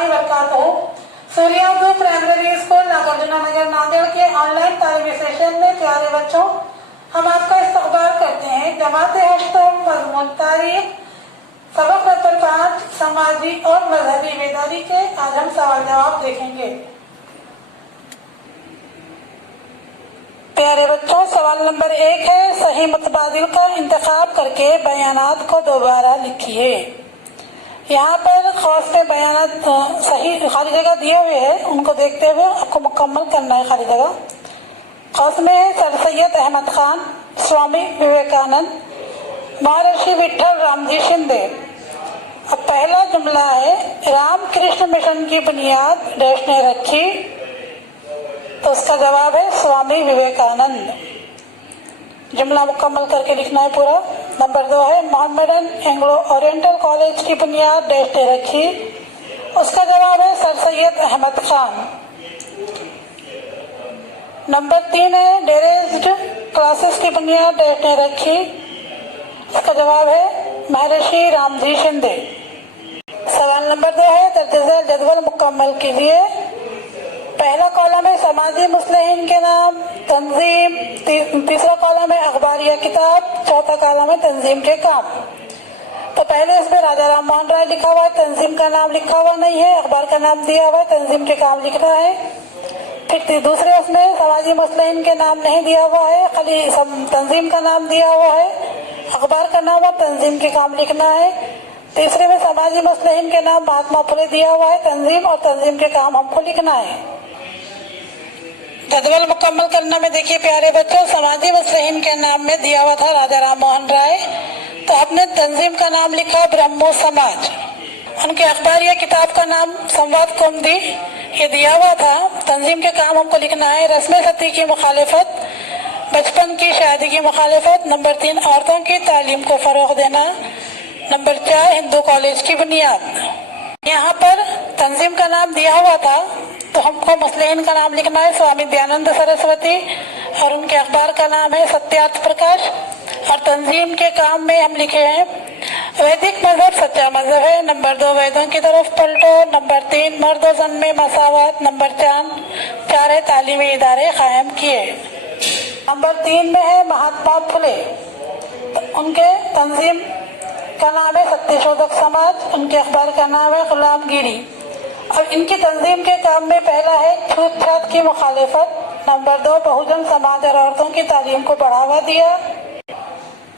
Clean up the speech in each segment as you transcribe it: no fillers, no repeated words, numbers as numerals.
वरहमतुल्लाहि वबरकातुहू। Surya Urdu primary school Nagarjuna नगर नांदेड़ के online तालीमी सेशन में प्यारे बच्चों, हम आपका इस्तकबाल करते हैं। जमात हश्तम मज़मून तारीख सबक नंबर 5 समाजी और मजहबी बेदारी के आज हम सवाल जवाब देखेंगे। प्यारे बच्चों, सवाल नंबर 1 है, सही मुतबादिल का इंतखाब करके बयानात को दोबारा लिखिए। यहाँ पर खास में बयानात सही खाली जगह दिए हुए हैं, उनको देखते हुए आपको मुकम्मल करना है खाली जगह। खास में है सर सैयद अहमद खान, स्वामी विवेकानंद, महर्षि विठल रामजी शिंदे। अब पहला जुमला है, रामकृष्ण मिशन की बुनियाद डैश ने रखी, तो उसका जवाब है स्वामी विवेकानंद। जुमला मुकम्मल करके लिखना है पूरा। नंबर 2 है, मोहम्मदन एंग्लो ओरिएंटल कॉलेज की बुनियाद डैश ने रखी, उसका जवाब है सर सैयद अहमद खान। नंबर 3 है, डेरेज्ड क्लासेस की बुनियाद डैश ने रखी, इसका जवाब है महर्षि रामजी शिंदे। सवाल नंबर 2 है, दर्ज जदवल मुकम्मल कीजिए। पहला कॉलम है समाजी मुस्लिहीन के नाम, तंजीम, तीसरा कॉलम है अखबार या किताब, चौथा कॉलम है तंजीम के काम। तो पहले इसमें राजा राम मोहन राय लिखा हुआ है, तंजीम का नाम लिखा हुआ नहीं है, अखबार का नाम दिया हुआ है, तंजीम के काम लिखना है। फिर दूसरे उसमें समाजी मुस्लिहीन के नाम नहीं दिया हुआ है, खाली तंजीम का नाम दिया हुआ है, अखबार का नाम और तंजीम के काम लिखना है। तीसरे में समाजी मुस्लिहीन के नाम महात्मा फुले दिया हुआ है, तंजीम और तंजीम के काम हमको लिखना है। जदवल मुकम्मल करने में देखिए प्यारे बच्चों, समाजी मुस्लिहीन के नाम में दिया हुआ था राजा राम मोहन राय, तो आपने तंजीम का नाम लिखा ब्रह्मो समाज। उनके अखबार या किताब का नाम संवाद कौमुदी ये दिया हुआ था। तंजीम के काम हमको लिखना है, रस्म सती की मुखालिफत, बचपन की शादी की मुखालिफत। नंबर 3, औरतों की तालीम को फरोग देना। नंबर 4, हिंदू कॉलेज की बुनियाद। यहाँ पर तंजीम का नाम दिया हुआ था, तो हमको मुस्लिहीन का नाम लिखना है स्वामी दयानंद सरस्वती, और उनके अखबार का नाम है सत्यार्थ प्रकाश, और तंजीम के काम में हम लिखे हैं वैदिक मजहब सच्चा मजहब है। नंबर 2, वेदों की तरफ पलटो। नंबर 3, मर्द और जन में मसावत। नंबर 4 है, तालीमी इदारे कायम किए। नंबर 3 में है महात्मा फुले, उनके तंजीम का नाम है सत्यशोधक समाज, उनके अखबार का नाम है गुलामगिरी। अब इनकी तंजीम के काम में पहला है छूत छात की मुखालिफत। नंबर 2, बहुजन समाज और औरतों की तालीम को बढ़ावा दिया।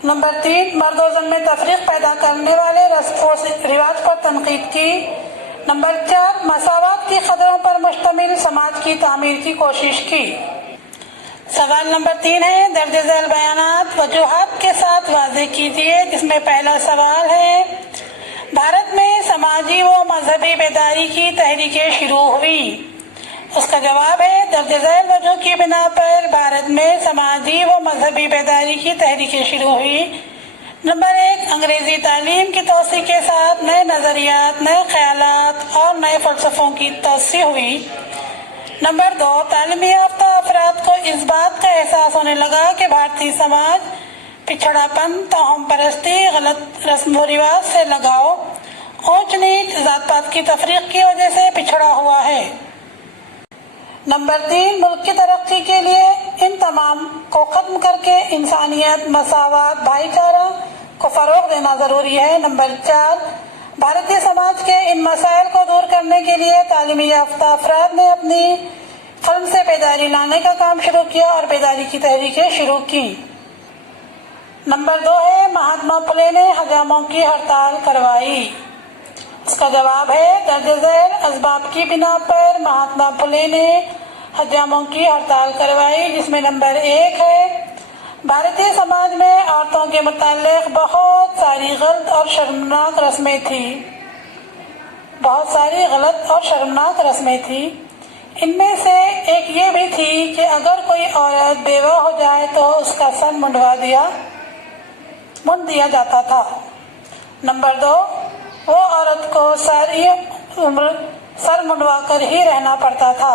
नंबर 3, मर्द और जन में तफरीक पैदा करने वाले रस्म रिवाज पर तनकीद की। नंबर 4, मसावत की कदरों पर मुश्तमिल समाज की तामीर की कोशिश की। सवाल नंबर 3 है, दर्ज झैल बयानात वजूहात के साथ वाज़ेह कीजिए। जिसमें पहला सवाल है, भारत में समाजी व मजहबी बेदारी की तहरीकें शुरू हुई, उसका जवाब है दर्ज झैल वजह की बिना पर भारत में समाजी व मजहबी बेदारी की तहरीकें शुरू हुई। नंबर 1, अंग्रेजी तालीम की तोसी के साथ नए नजरियात, नए ख्यालात और नए फलसफों की तोसी हुई। नंबर 2, तालीमी याफ्ता अफराद को इस बात का एहसास होने लगा कि भारतीय समाज पिछड़ापन, तोहम परस्ती, गलत रस्म व रिवाज से लगाव, ऊंच नीच, जात पात की तफरीक की वजह से पिछड़ा हुआ है। नंबर 3, मुल्क की तरक्की के लिए इन तमाम को खत्म करके इंसानियत, मसावत, भाईचारा को फरोग देना जरूरी है। नंबर 4, भारतीय समाज के इन मसाइल को दूर करने के लिए तालीमी याफ्ता अफराद ने अपनी कलम से बेदारी लाने का काम शुरू किया और बेदारी की तहरीकें शुरू की। नंबर 2 है, महात्मा फुले ने हजामों की हड़ताल करवाई, इसका जवाब है दर्ज झैल असबाब की बिना पर महात्मा फुले ने हजामों की हड़ताल करवाई। जिसमें नंबर 1 है, भारतीय समाज में औरतों के मुताल्लिक बहुत सारी गलत और शर्मनाक रस्में थी, बहुत सारी गलत और शर्मनाक रस्में थी। इनमें से एक ये भी थी कि अगर कोई औरत बेवा हो जाए तो उसका सर मुंड दिया जाता था। नंबर 2, वो औरत को सारी उम्र सर मुंडवा कर ही रहना पड़ता था,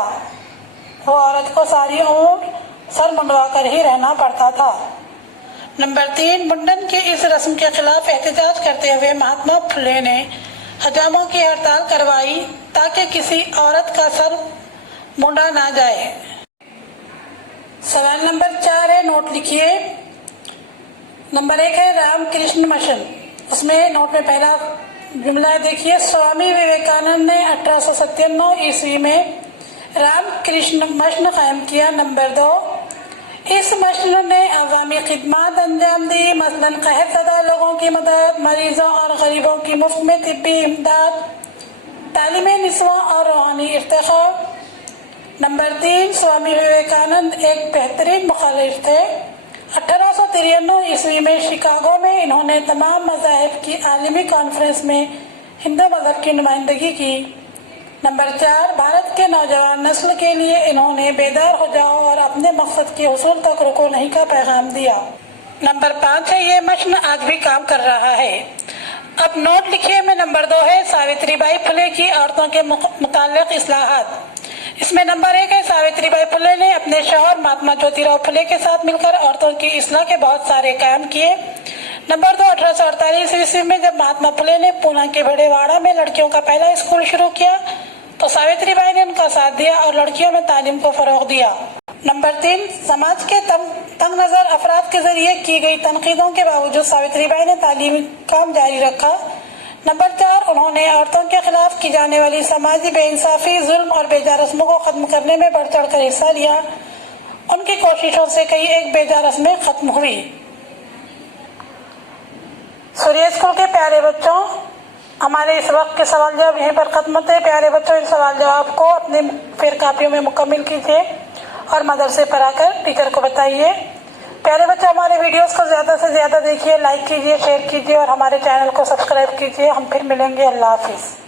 वो औरत को सारी उम्र सर मुंडवा कर ही रहना पड़ता था। नंबर 3, मुंडन की इस रस्म के खिलाफ एहतजाज करते हुए महात्मा फुले ने हजामों की हड़ताल करवाई ताकि किसी औरत का सर मुंडा ना जाए। सवाल नंबर 4 है, नोट लिखिए। नंबर 1 है रामकृष्ण मिशन। उसमें नोट में पहला जुमला है, देखिए। स्वामी विवेकानंद ने 1897 ईस्वी में रामकृष्ण मिशन कायम किया। नंबर 2, इस मिशन ने अवामी खिदमत अंजाम दी, मसलन कहरज़दा लोगों की मदद, मरीजों और गरीबों की मुफ्त में तिब्बी इमदाद, तालीम निस्वां और रूहानी इर्तिक़ा। नंबर 3, स्वामी विवेकानंद एक बेहतरीन मुखल्लिफ थे। 1893 ईस्वी में शिकागो में इन्होंने तमाम मज़ाहिब की आलमी कॉन्फ्रेंस में हिंदू मज़हब की नुमाइंदगी की। नंबर 4, भारत के नौजवान नस्ल के लिए इन्होंने बेदार हो जाओ और अपने मकसद के हुसूल तक रुको नहीं का पैगाम दिया। नंबर 5 है, ये मिशन आज भी काम कर रहा है। अब नोट लिखिए में नंबर 2 है सावित्रीबाई फुले की औरतों के मुताल्लिक इस्लाहात। इसमें नंबर 1 है, सावित्रीबाई फुले ने अपने शौहर महात्मा ज्योतिराव फुले के साथ मिलकर औरतों की इस्लाह के बहुत सारे काम किए। नंबर 2, 1848 ईस्वी में जब महात्मा फुले ने पूना के बड़ेवाड़ा में लड़कियों का पहला स्कूल शुरू किया तो सावित्रीबाई ने उनका साथ दिया और लड़कियों में तालीम को फरोग दिया। नंबर 3, समाज के तंग नजर अफराद के जरिए की गई तनकीदों के बावजूद सावित्रीबाई ने तालीमी काम जारी रखा। नंबर 4, उन्होंने औरतों के खिलाफ की जाने वाली समाजी बेइंसाफी, जुल्म और बेजा रस्मों को खत्म करने में बढ़ चढ़ कर हिस्सा लिया। उनकी कोशिशों से कई एक बेजा रस्में खत्म हुई। सूर्य स्कूल के प्यारे बच्चों, हमारे इस वक्त के सवाल जवाब यहीं पर खत्म होते हैं। प्यारे बच्चों, इन सवाल जवाब को अपने फिर कापियों में मुकम्मल कीजिए और मदरसे पर आकर टीचर को बताइए। प्यारे बच्चों, हमारे वीडियोस को ज़्यादा से ज़्यादा देखिए, लाइक कीजिए, शेयर कीजिए और हमारे चैनल को सब्सक्राइब कीजिए। हम फिर मिलेंगे। अल्लाह हाफिज़।